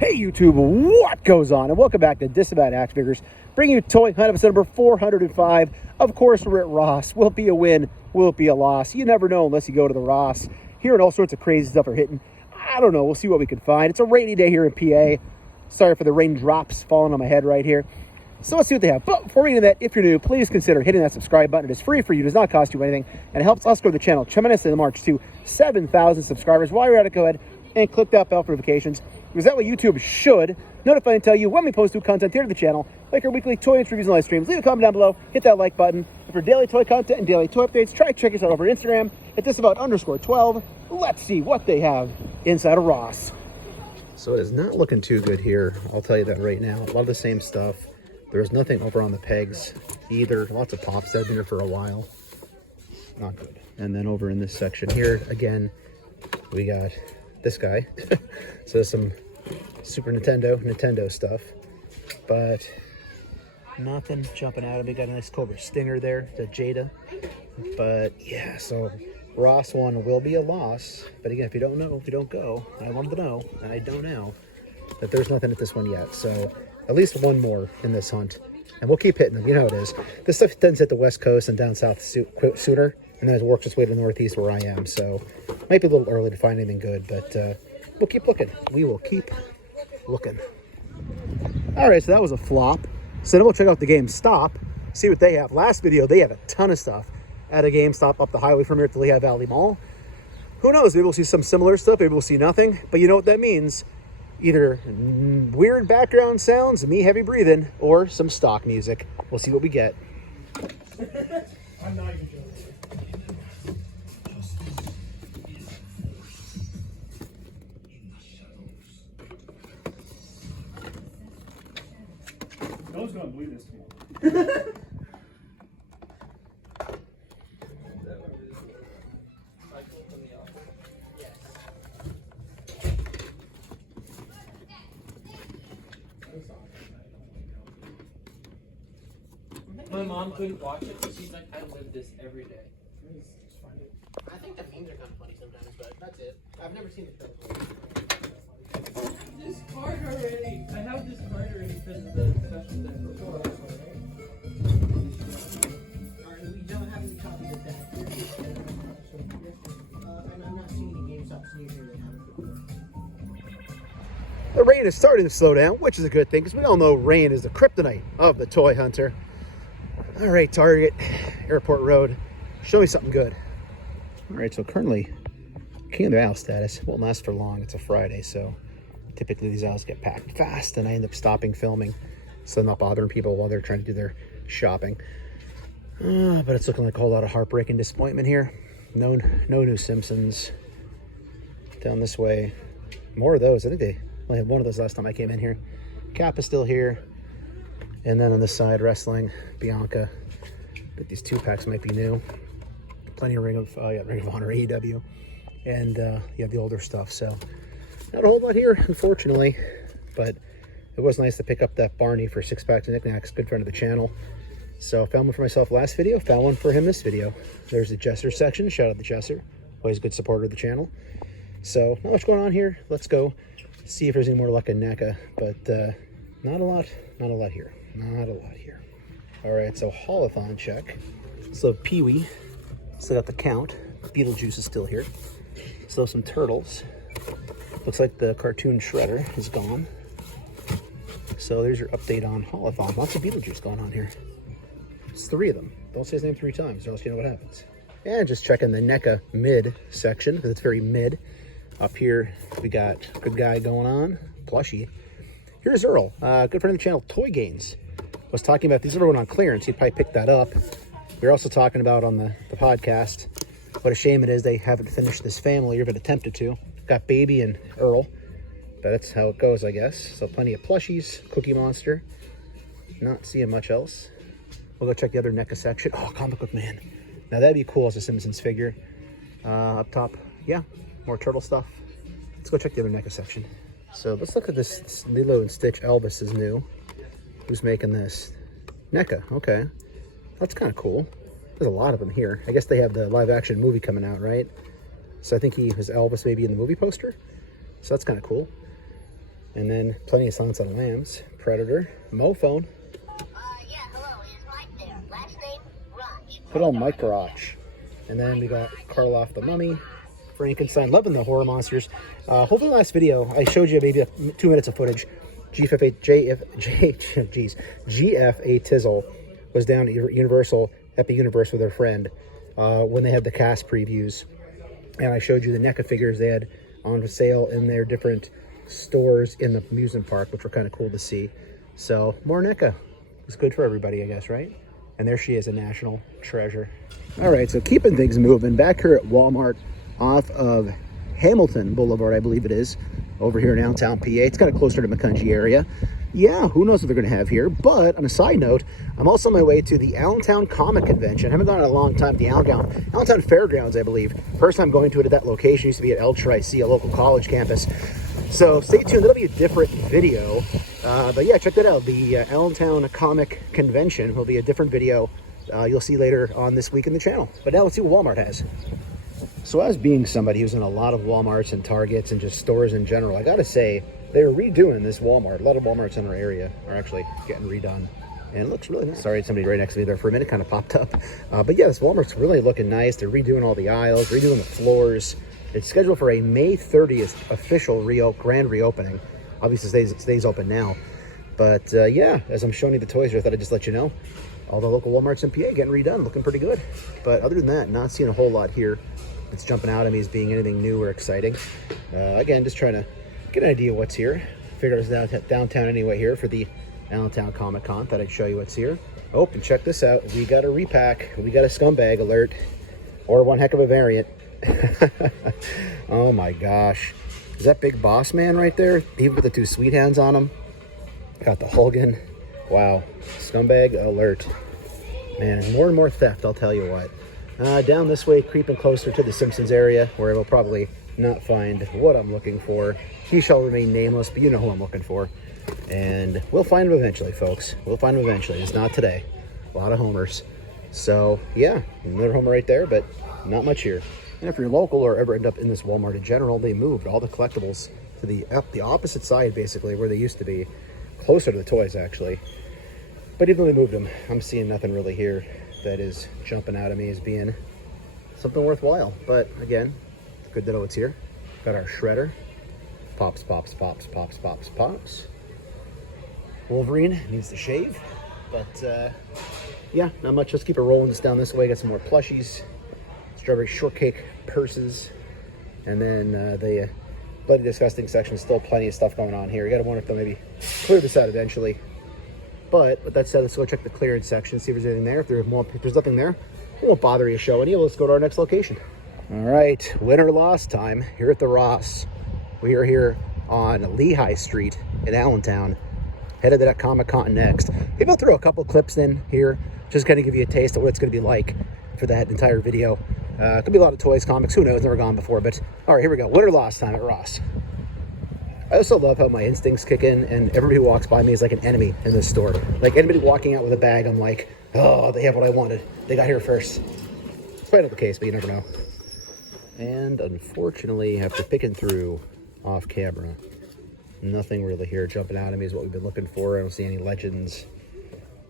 Hey YouTube, what goes on? And welcome back to Disavowed Action Figures, bringing you Toy Hunt episode number 405. Of course, we're at Ross. Will it be a win? Will it be a loss? You never know unless you go to the Ross. Hearing all sorts of crazy stuff are hitting. I don't know. We'll see what we can find. It's a rainy day here in PA. Sorry for the raindrops falling on my head right here. So let's see what they have. But before we get into that, if you're new, please consider hitting that subscribe button. It is free for you. It does not cost you anything. And it helps us grow the channel tremendously in the march to 7,000 subscribers. While you're at it, go ahead and click that bell for notifications, because that way YouTube should notify and tell you when we post new content here to the channel, like our weekly toy reviews and live streams. Leave a comment down below, hit that like button. And for daily toy content and daily toy updates, try to check us out over Instagram at Disavowed_12. Let's see what they have inside of Ross. So it is not looking too good here, I'll tell you that right now. A lot of the same stuff. There's nothing over on the pegs either. Lots of pops that have been here for a while. Not good. And then over in this section here, again, we got this guy. So some Super Nintendo stuff, but nothing jumping out. We got a nice Cobra Stinger there, the Jada. But yeah, so Ross one will be a loss. But again, if you don't know, if you don't go, I wanted to know, and I don't know, that there's nothing at this one yet. So at least one more in this hunt, and we'll keep hitting them. You know how it is. This stuff tends to hit the West Coast and down south sooner, and then it works its way to the Northeast where I am. So might be a little early to find anything good, but we'll keep looking. We will keep looking. All right, so that was a flop. So then we'll check out the GameStop, see what they have. Last video, they have a ton of stuff at a GameStop up the highway from here at the Lehigh Valley Mall. Who knows? Maybe we'll see some similar stuff. Maybe we'll see nothing. But you know what that means? Either weird background sounds, me heavy breathing, or some stock music. We'll see what we get. I'm not even joking. No one's gonna believe this to me. My mom couldn't watch it, but she's like, I live this every day. I think the memes are kind of funny sometimes, but that's it. I've never seen it though. This card already! I have this card already because of the special deck before. Alright, we don't have any copies of that. And I'm not seeing any GameStops near here that have it before. The rain is starting to slow down, which is a good thing, because we all know rain is the kryptonite of the toy hunter. All right, Target, Airport Road, show me something good. All right, so currently, King of the Aisle status won't last for long. It's a Friday, so typically these aisles get packed fast, and I end up stopping filming, so I'm not bothering people while they're trying to do their shopping. But it's looking like a whole lot of heartbreak and disappointment here. No new Simpsons. Down this way, more of those. I think they only had one of those last time I came in here. Cap is still here. And then on this side, wrestling, Bianca. But these 2-packs might be new. Plenty of Ring of Honor, AEW. And you have the older stuff. So not a whole lot here, unfortunately. But it was nice to pick up that Barney for 6-packs of knickknacks. Good friend of the channel. So found one for myself last video. Found one for him this video. There's the Jesser section. Shout out to Jesser. Always a good supporter of the channel. So not much going on here. Let's go see if there's any more luck in NECA. But not a lot here. Not a lot here. All right, so haulathon check. So Pee-wee, still got the count. Beetlejuice is still here. So some turtles. Looks like the cartoon Shredder is gone. So there's your update on haulathon. Lots of Beetlejuice going on here. It's 3 of them. Don't say his name 3 times, or else you know what happens. And just checking the NECA mid section, because it's very mid. Up here, we got good guy going on, plushie. Here's Earl, good friend of the channel, Toy Gains. Was talking about these everyone on clearance. He'd probably pick that up. We were also talking about on the podcast what a shame it is they haven't finished this family, or even attempted to. Got Baby and Earl, but that's how it goes, I guess. So plenty of plushies, Cookie Monster. Not seeing much else. We'll go check the other NECA section. Oh, Comic Book Man. Now that'd be cool as a Simpsons figure. Up top, yeah, more turtle stuff. Let's go check the other NECA section. So let's look at this Lilo and Stitch Elvis is new. Who's making this? NECA, okay. That's kind of cool. There's a lot of them here. I guess they have the live action movie coming out, right? So I think he was Elvis maybe in the movie poster. So that's kind of cool. And then plenty of Silence on Lambs, Predator, Mophone. Yeah, hello, is Mike there? Last name, Raj. Good old Mike Garage. And then we got Karloff the Mummy, Frankenstein, loving the horror monsters. Hopefully last video, I showed you maybe 2 minutes of footage. GFA Tizzle was down at Universal, Epic Universe with their friend when they had the cast previews. And I showed you the NECA figures they had on sale in their different stores in the amusement park, which were kind of cool to see. So more NECA. It's good for everybody, I guess, right? And there she is, a national treasure. All right, so keeping things moving, back here at Walmart off of Hamilton Boulevard, I believe it is, over here in downtown PA. It's kind of closer to McCungie area. Yeah, who knows what they're going to have here. But on a side note, I'm also on my way to the Allentown Comic Convention. I haven't gone in a long time to the Allentown Fairgrounds, I believe. First time going to it at that location. Used to be at El-Tri-C, a local college campus. So stay tuned. That'll be a different video. But yeah, check that out. The Allentown Comic Convention will be a different video you'll see later on this week in the channel. But now let's see what Walmart has. So as being somebody who's in a lot of Walmarts and Targets and just stores in general, I gotta say, they're redoing this Walmart. A lot of Walmarts in our area are actually getting redone. And it looks really nice. Sorry, somebody right next to me there for a minute kind of popped up. But yeah, this Walmart's really looking nice. They're redoing all the aisles, redoing the floors. It's scheduled for a May 30th official grand reopening. Obviously, it stays open now. But yeah, as I'm showing you the toys here, I thought I'd just let you know. All the local Walmarts in PA getting redone, looking pretty good. But other than that, not seeing a whole lot here that's jumping out at me as being anything new or exciting. Again, just trying to get an idea of what's here. Figured I was downtown anyway here for the Allentown Comic Con. Thought I'd show you what's here. Oh, and check this out. We got a repack. We got a scumbag alert. Or one heck of a variant. Oh my gosh. Is that Big Boss Man right there? Even with the two sweet hands on him. Got the Hogan. Wow. Scumbag alert. Man, more and more theft, I'll tell you what. Down this way, creeping closer to the Simpsons area, where I will probably not find what I'm looking for. He shall remain nameless, but you know who I'm looking for. And we'll find him eventually, folks. We'll find him eventually. It's not today. A lot of homers. So, yeah, another homer right there, but not much here. And if you're local or ever end up in this Walmart in general, they moved all the collectibles to the opposite side, basically, where they used to be. Closer to the toys, actually. But even though they moved them, I'm seeing nothing really here that is jumping out at me as being something worthwhile. But again, it's good to know it's here. Got our shredder. Pops, pops, pops, pops, pops, pops. Wolverine needs to shave. But yeah, not much. Let's keep it rolling just down this way. Got some more plushies. Strawberry shortcake purses. And then the Bloody Disgusting section. Still plenty of stuff going on here. You gotta wonder if they'll maybe clear this out eventually. But with that said, let's go check the clearance section, see if there's anything there. If there's nothing there, we won't bother you showing you. Let's go to our next location. All right, win or loss time here at the Ross. We are here on Lehigh Street in Allentown, headed to that Comic-Con next. Maybe I'll throw a couple clips in here, just kind of give you a taste of what it's going to be like for that entire video. Could be a lot of toys, comics, who knows, never gone before. But all right, here we go. Win or loss time at Ross. I also love how my instincts kick in and everybody who walks by me is like an enemy in this store. Like anybody walking out with a bag, I'm like, oh, they have what I wanted. They got here first. It's probably not the case, but you never know. And unfortunately, after picking through off camera, nothing really here jumping out at me is what we've been looking for. I don't see any legends.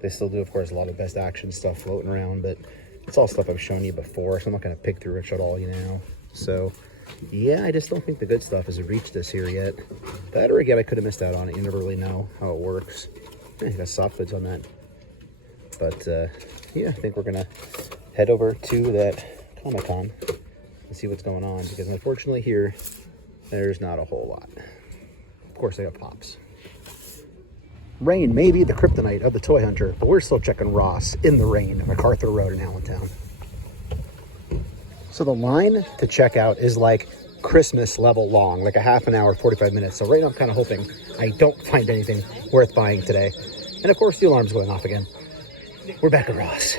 They still do, of course, a lot of best action stuff floating around, but it's all stuff I've shown you before, so I'm not going to pick through it all you now. So yeah, I just don't think the good stuff has reached us here yet. That or again, I could have missed out on it. You never really know how it works. You got soft goods on that. But yeah, I think we're gonna head over to that Comic-Con and see what's going on, because unfortunately here, there's not a whole lot. Of course, they got pops. Rain may be the kryptonite of the toy hunter, but we're still checking Ross in the rain, MacArthur Road in Allentown. So the line to check out is like Christmas level long, like a half an hour, 45 minutes. So right now I'm kind of hoping I don't find anything worth buying today. And of course the alarm's going off again. We're back at Ross.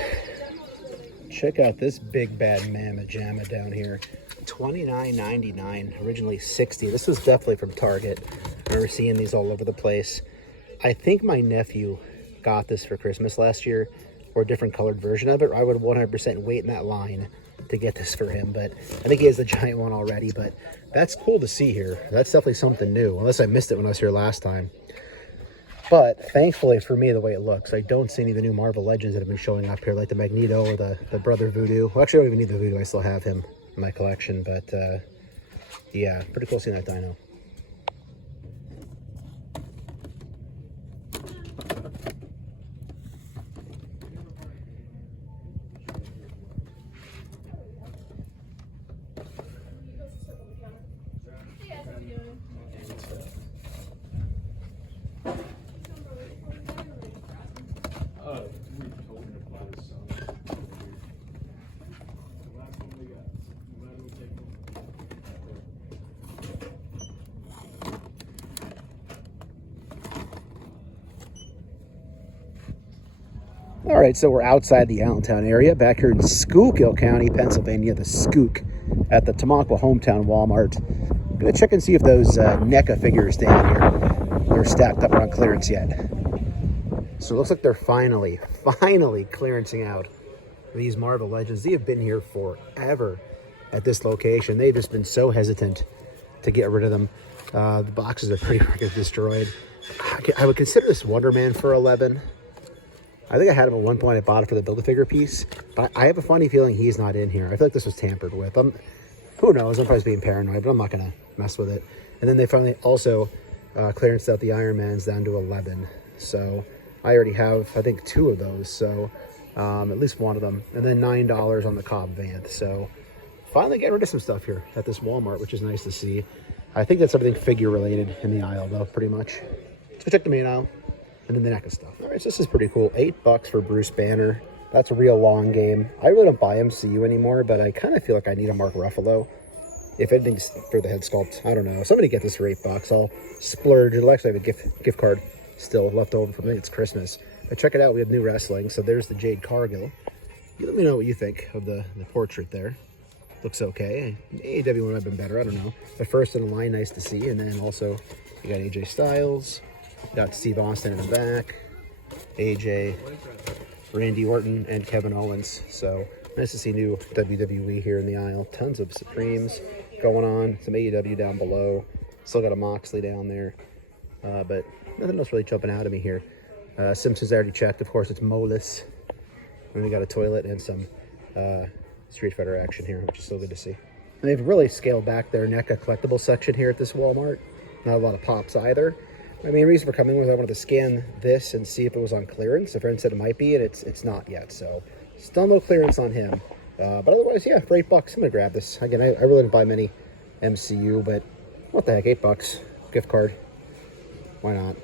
Check out this big bad mamma jamma down here. $29.99, originally $60. This was definitely from Target. I remember seeing these all over the place. I think my nephew got this for Christmas last year. or a different colored version of it, I would 100% wait in that line to get this for him. But I think he has the giant one already, but that's cool to see here. That's definitely something new, unless I missed it when I was here last time. But thankfully for me, the way it looks, I don't see any of the new Marvel Legends that have been showing up here, like the Magneto or the Brother Voodoo. Well, actually, I don't even need the Voodoo. I still have him in my collection, but yeah, pretty cool seeing that dino. All right, so we're outside the Allentown area, back here in Schuylkill County, Pennsylvania, the Skook, at the Tamaqua hometown Walmart. I'm gonna check and see if those NECA figures down here are stacked up on clearance yet. So it looks like they're finally clearancing out these Marvel Legends. They have been here forever at this location. They've just been so hesitant to get rid of them. The boxes are pretty freaking destroyed. I would consider this Wonder Man for 11. I think I had him at one point. I bought it for the Build-A-Figure piece, but I have a funny feeling he's not in here. I feel like this was tampered with. Who knows? I'm probably being paranoid, but I'm not going to mess with it. And then they finally also clearanced out the Iron Mans down to 11. So I already have, I think, 2 of those. So at least one of them. And then $9 on the Cobb Vanth. So finally getting rid of some stuff here at this Walmart, which is nice to see. I think that's everything figure related in the aisle, though, pretty much. So check the main aisle. And then the NECA stuff. All right, so this is pretty cool. $8 for Bruce Banner. That's a real long game. I really don't buy MCU anymore, but I kind of feel like I need a Mark Ruffalo. If anything's for the head sculpt, I don't know. Somebody get this for $8. I'll splurge. It'll actually have a gift card still left over from, I think it's Christmas. But check it out. We have new wrestling. So there's the Jade Cargill. You let me know what you think of the portrait there. Looks okay. AEW would have been better. I don't know. But first in the line, nice to see. And then also you got AJ Styles. Got Steve Austin in the back, AJ, Randy Orton, and Kevin Owens. So nice to see new WWE here in the aisle. Tons of Supremes going on. Some AEW down below. Still got a Moxley down there. But nothing else really jumping out at me here. Simpsons I already checked. Of course, it's Molus. And we got a toilet and some Street Fighter action here, which is so good to see. And they've really scaled back their NECA collectible section here at this Walmart. Not a lot of pops either. I mean, the reason for coming was I wanted to scan this and see if it was on clearance. A friend said it might be, and it's not yet. So still no clearance on him. But otherwise, yeah, for $8, I'm going to grab this. Again, I really didn't buy many MCU, but what the heck, $8. Gift card. Why not?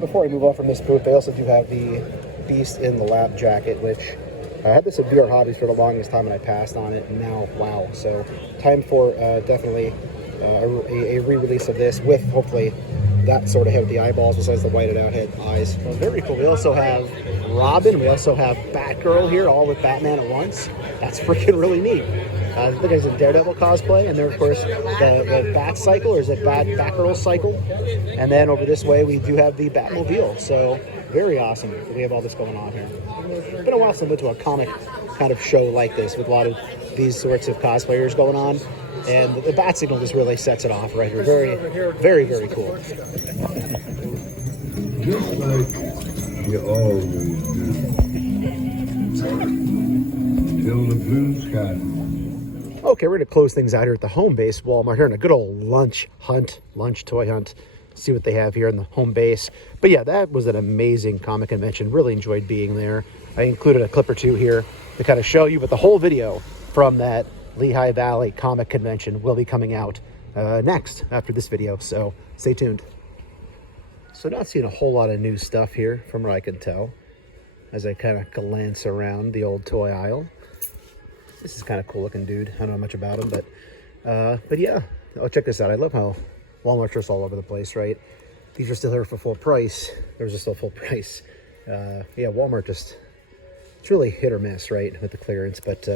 Before I move on from this booth, they also do have the Beast in the Lab jacket, which I had this at VR Hobbies for the longest time, and I passed on it, and now, wow. So time for definitely a re-release of this with, hopefully, that sort of head with the eyeballs besides the whited out head eyes. So very cool. We also have Robin. We also have Batgirl here, all with Batman at once. That's freaking really neat. I think there's a Daredevil cosplay, and then of course the Bat Cycle, or is it Batgirl Cycle? And then over this way we do have the Batmobile. So very awesome. We have all this going on here. It's been a while since I went to a comic kind of show like this with a lot of these sorts of cosplayers going on. And the bat signal just really sets it off right here. Very, very, very cool. Just like you always do. Till the blue sky. Okay, we're going to close things out here at the home base Walmart here in a good old lunch toy hunt. See what they have here in the home base. But yeah, that was an amazing comic convention. Really enjoyed being there. I included a clip or two here to kind of show you, but the whole video from that Lehigh Valley Comic Convention will be coming out next after this video, so stay tuned. So not seeing a whole lot of new stuff here from what I can tell as I kind of glance around the old toy aisle. This is kind of cool looking dude. I don't know much about him, but yeah. Oh, check this out. I love how Walmart's just all over the place, right? These are still here for full price. Those are still full price. Yeah, Walmart just, it's really hit or miss, right, with the clearance, but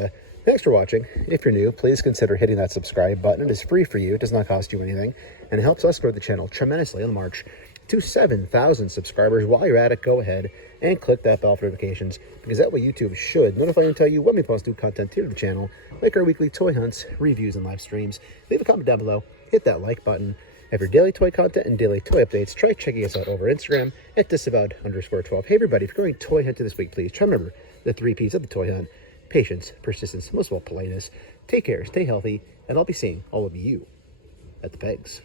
thanks for watching. If you're new, please consider hitting that subscribe button. It is free for you. It does not cost you anything. And it helps us grow the channel tremendously on the march to 7,000 subscribers. While you're at it, go ahead and click that bell for notifications, because that way YouTube should notify and tell you when we post new content here to the channel, like our weekly toy hunts, reviews, and live streams. Leave a comment down below, hit that like button. And for daily toy content and daily toy updates, try checking us out over Instagram at Disavowed_12. Hey everybody, if you're going toy hunting this week, please try to remember the 3 P's of the toy hunt: patience, persistence, most of all politeness. Take care, stay healthy, and I'll be seeing all of you at the pegs.